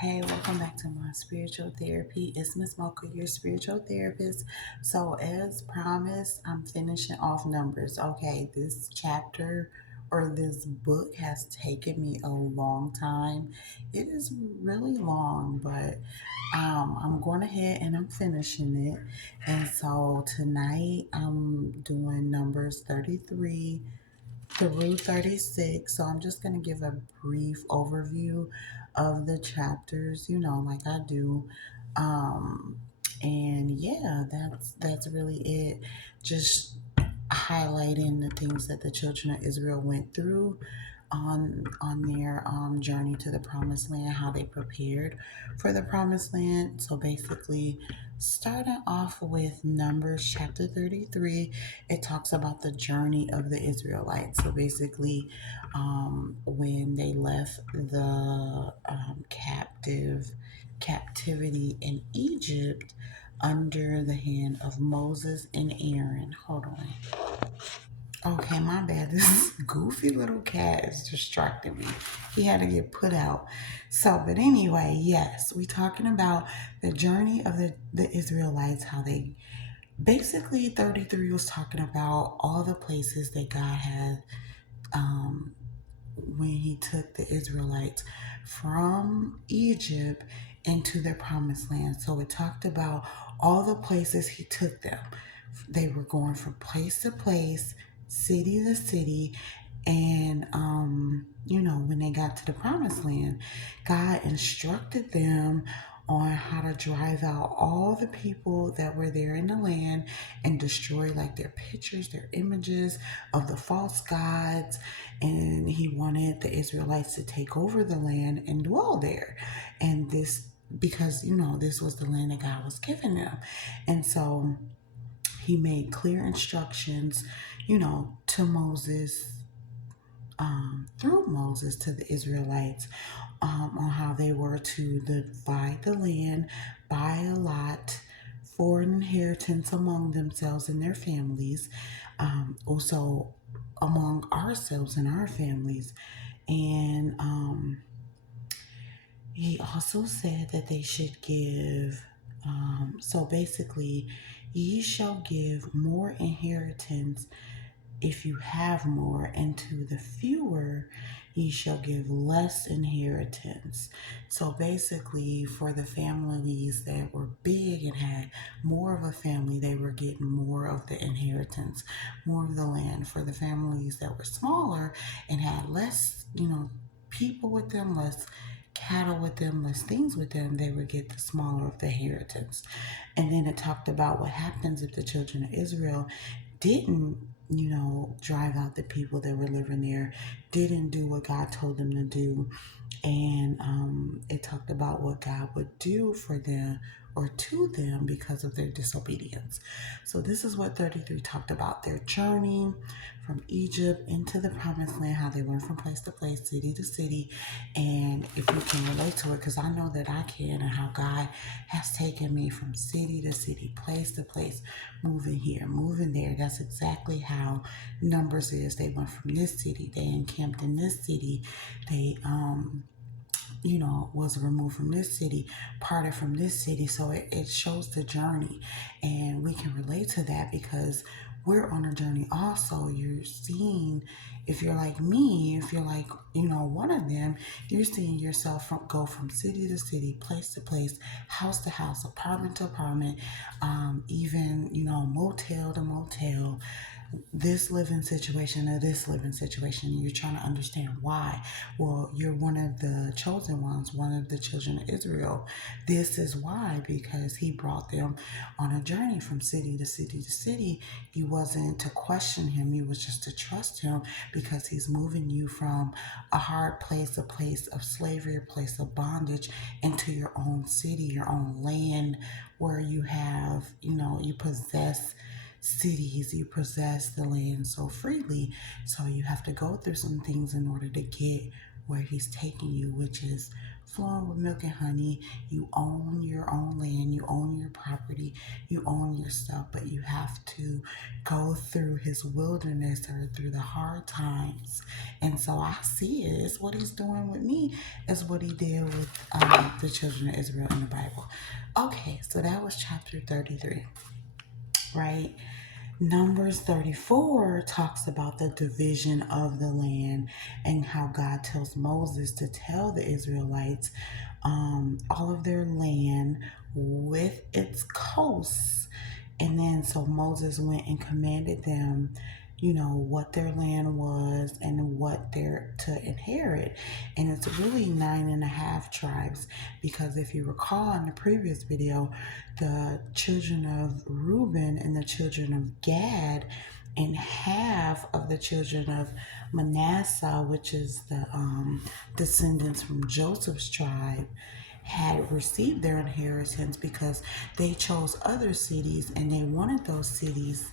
Hey, welcome back to my spiritual therapy. It's Miss Mocha, your spiritual therapist. So, as promised, I'm finishing off Numbers. Okay, this chapter or this book has taken me a long time. It is really long, but I'm going ahead and I'm finishing it. And so, tonight I'm doing Numbers 33 through 36. So I'm just going to give a brief overview of the chapters, like I do. Um, and yeah, that's really it. Just highlighting the things that the children of Israel went through on their journey to the promised land, how they prepared for the promised land. So basically, starting off with Numbers chapter 33, it talks about the journey of the Israelites. So basically, when they left the captivity in Egypt under the hand of Moses and Aaron. Hold on. Okay, my bad. This goofy little cat is distracting me. He had to get put out. So, but anyway, yes, we talking about the journey of the Israelites, how they basically 33 was talking about all the places that God had um, when he took the Israelites from Egypt into their promised land. So it talked about all the places he took them. They were going from place to place, city to city, and when they got to the promised land, God instructed them on how to drive out all the people that were there in the land and destroy like their pictures, their images of the false gods. And he wanted the Israelites to take over the land and dwell there. And this because this was the land that God was giving them. And so he made clear instructions, to Moses, through Moses to the Israelites, on how they were to divide the land, buy a lot for an inheritance among themselves and their families, also among ourselves and our families. And he also said that they should give, so basically, ye shall give more inheritance if you have more, and to the fewer ye shall give less inheritance. So basically, for the families that were big and had more of a family, they were getting more of the inheritance, more of the land. For the families that were smaller and had less, people with them, less cattle with them, less things with them, they would get the smaller of the inheritance. And then it talked about what happens if the children of Israel didn't, drive out the people that were living there, didn't do what God told them to do. And it talked about what God would do for them or to them because of their disobedience. So this is what 33 talked about, their journey from Egypt into the promised land, how they went from place to place, city to city. And if you can relate to it, because I know that I can, and how God has taken me from city to city, place to place, moving here, moving there. That's exactly how Numbers is. They went from this city, they encamped in this city, they was removed from this city, parted from this city. So it shows the journey, and we can relate to that because we're on a journey also. You're seeing, if you're like me, if you're like, one of them, you're seeing yourself go from city to city, place to place, house to house, apartment to apartment, even, motel to motel, this living situation or this living situation. You're trying to understand why. Well, you're one of the chosen ones, one of the children of Israel. This is why, because he brought them on a journey from city to city to city. You wasn't to question him, you was just to trust him, because he's moving you from a hard place, a place of slavery, a place of bondage, into your own city, your own land, where you have, you possess cities, you possess the land so freely. So you have to go through some things in order to get where he's taking you, which is flowing with milk and honey. You own your own land, you own your property, you own your stuff, but you have to go through his wilderness or through the hard times. And so I see it. It's what he's doing with me, is what he did with the children of Israel in the Bible. Okay, so that was chapter 33, right? Numbers 34 talks about the division of the land and how God tells Moses to tell the Israelites all of their land with its coasts. And then so Moses went and commanded them, what their land was and what they're to inherit. And it's really 9.5 tribes, because if you recall in the previous video, the children of Reuben and the children of Gad and half of the children of Manasseh, which is the descendants from Joseph's tribe, had received their inheritance because they chose other cities and they wanted those cities.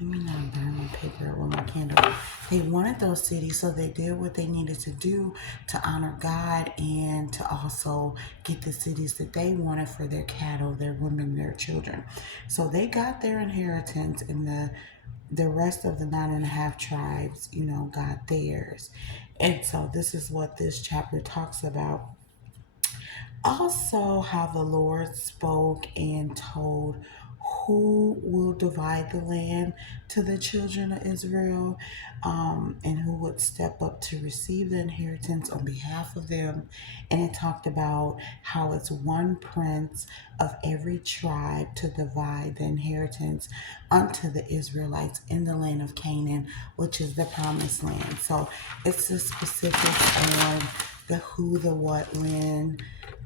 Let me not burn my paper with my candle. They wanted those cities, so they did what they needed to do to honor God and to also get the cities that they wanted for their cattle, their women, their children. So they got their inheritance, and the rest of the 9.5 tribes, got theirs. And so this is what this chapter talks about. Also, how the Lord spoke and told who will divide the land to the children of Israel, and who would step up to receive the inheritance on behalf of them. And it talked about how it's one prince of every tribe to divide the inheritance unto the Israelites in the land of Canaan, which is the promised land. So it's the specifics on the who, the what, when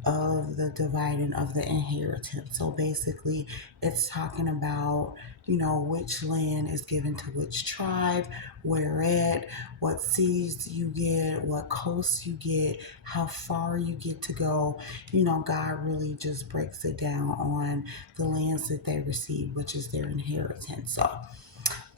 of the dividing of the inheritance. So basically, it's talking about, which land is given to which tribe, where at, what cities you get, what coasts you get, how far you get to go. God really just breaks it down on the lands that they receive, which is their inheritance. So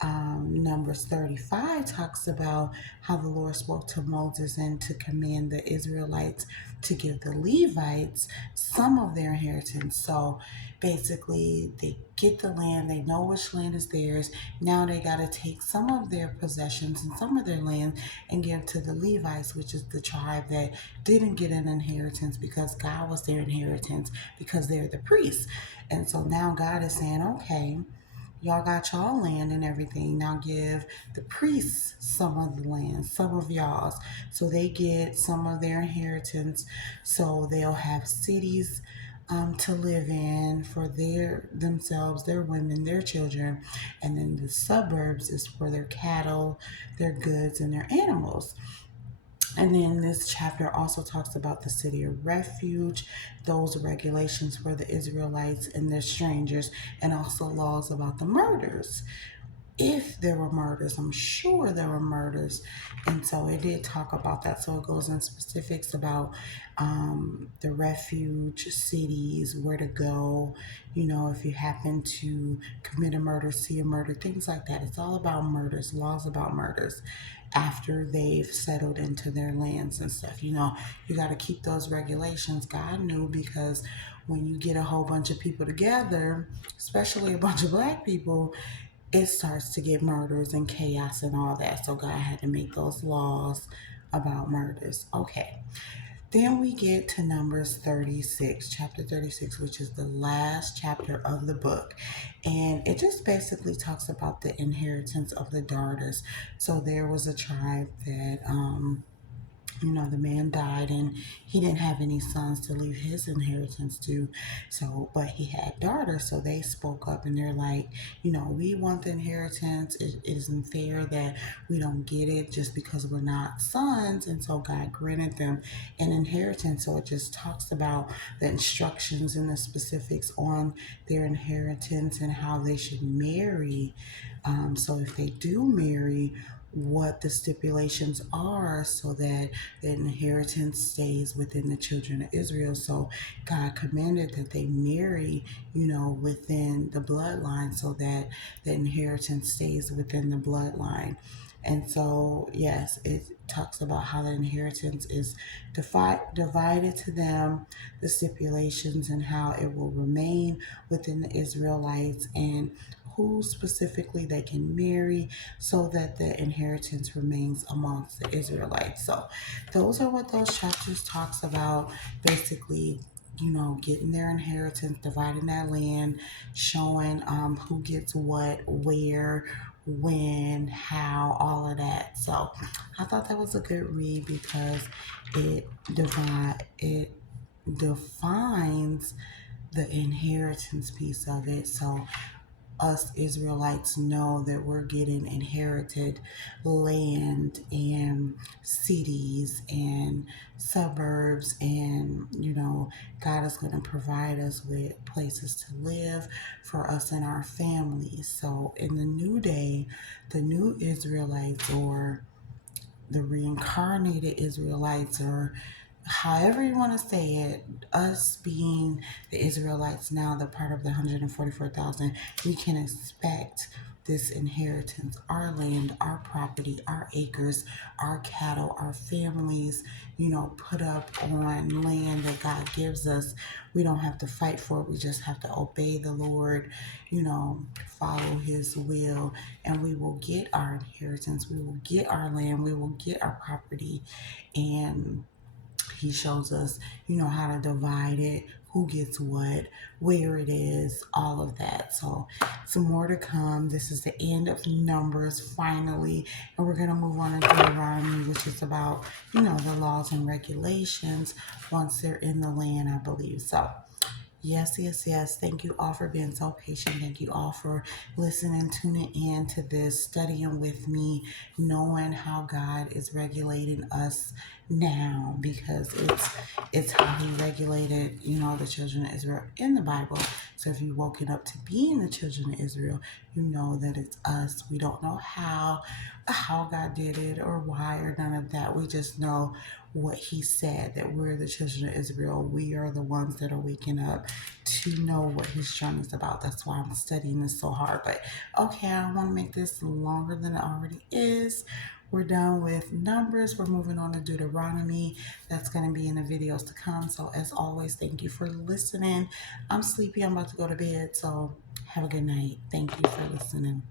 Numbers 35 talks about how the Lord spoke to Moses and to command the Israelites to give the Levites some of their inheritance. So basically, they get the land, they know which land is theirs. Now they got to take some of their possessions and some of their land and give to the Levites, which is the tribe that didn't get an inheritance because God was their inheritance, because they're the priests. And so now God is saying, okay, y'all got y'all land and everything. Now give the priests some of the land, some of y'all's. So they get some of their inheritance. So they'll have cities to live in for themselves, their women, their children. And then the suburbs is for their cattle, their goods, and their animals. And then this chapter also talks about the city of refuge, those regulations for the Israelites and their strangers, and also laws about the murders. If there were murders, I'm sure there were murders. And so it did talk about that. So it goes in specifics about the refuge cities, where to go, if you happen to commit a murder, see a murder, things like that. It's all about murders, laws about murders after they've settled into their lands and stuff. You got to keep those regulations. God knew, because when you get a whole bunch of people together, especially a bunch of black people, it starts to get murders and chaos and all that. So God had to make those laws about murders. Okay. Then we get to Numbers 36, chapter 36, which is the last chapter of the book. And it just basically talks about the inheritance of the daughters. So there was a tribe that the man died and he didn't have any sons to leave his inheritance to. So, but he had daughters. So they spoke up and they're like, we want the inheritance. It isn't fair that we don't get it just because we're not sons. And so God granted them an inheritance. So it just talks about the instructions and the specifics on their inheritance and how they should marry. So if they do marry, what the stipulations are so that the inheritance stays within the children of Israel. So God commanded that they marry, within the bloodline, so that the inheritance stays within the bloodline. And so, yes, it talks about how the inheritance is divided to them, the stipulations, and how it will remain within the Israelites, and who specifically they can marry so that the inheritance remains amongst the Israelites. So, those are what those chapters talks about. Basically, getting their inheritance, dividing that land, showing who gets what, where, when, how, all of that. So I thought that was a good read because it defines the inheritance piece of it. So us Israelites know that we're getting inherited land and cities and suburbs, and God is going to provide us with places to live for us and our families. So in the new day, the new Israelites, or the reincarnated Israelites, or however you want to say it, us being the Israelites now, the part of the 144,000, we can expect this inheritance, our land, our property, our acres, our cattle, our families, put up on land that God gives us. We don't have to fight for it. We just have to obey the Lord, follow his will, and we will get our inheritance. We will get our land. We will get our property. And he shows us, how to divide it, who gets what, where it is, all of that. So some more to come. This is the end of Numbers finally, and we're going to move on to Deuteronomy, which is about, the laws and regulations once they're in the land, I believe. So yes, yes, yes. Thank you all for being so patient. Thank you all for listening, tuning in to this, studying with me, knowing how God is regulating us now, because it's how he regulated, the children of Israel in the Bible. So if you've woken up to being the children of Israel, you know that it's us. We don't know how God did it or why or none of that. We just know what he said, that we're the children of Israel. We are the ones that are waking up to know what his journey is about. That's why I'm studying this so hard. But okay, I don't want to make this longer than it already is. We're done with Numbers. We're moving on to Deuteronomy. That's going to be in the videos to come. So as always, thank you for listening. I'm sleepy. I'm about to go to bed. So have a good night. Thank you for listening.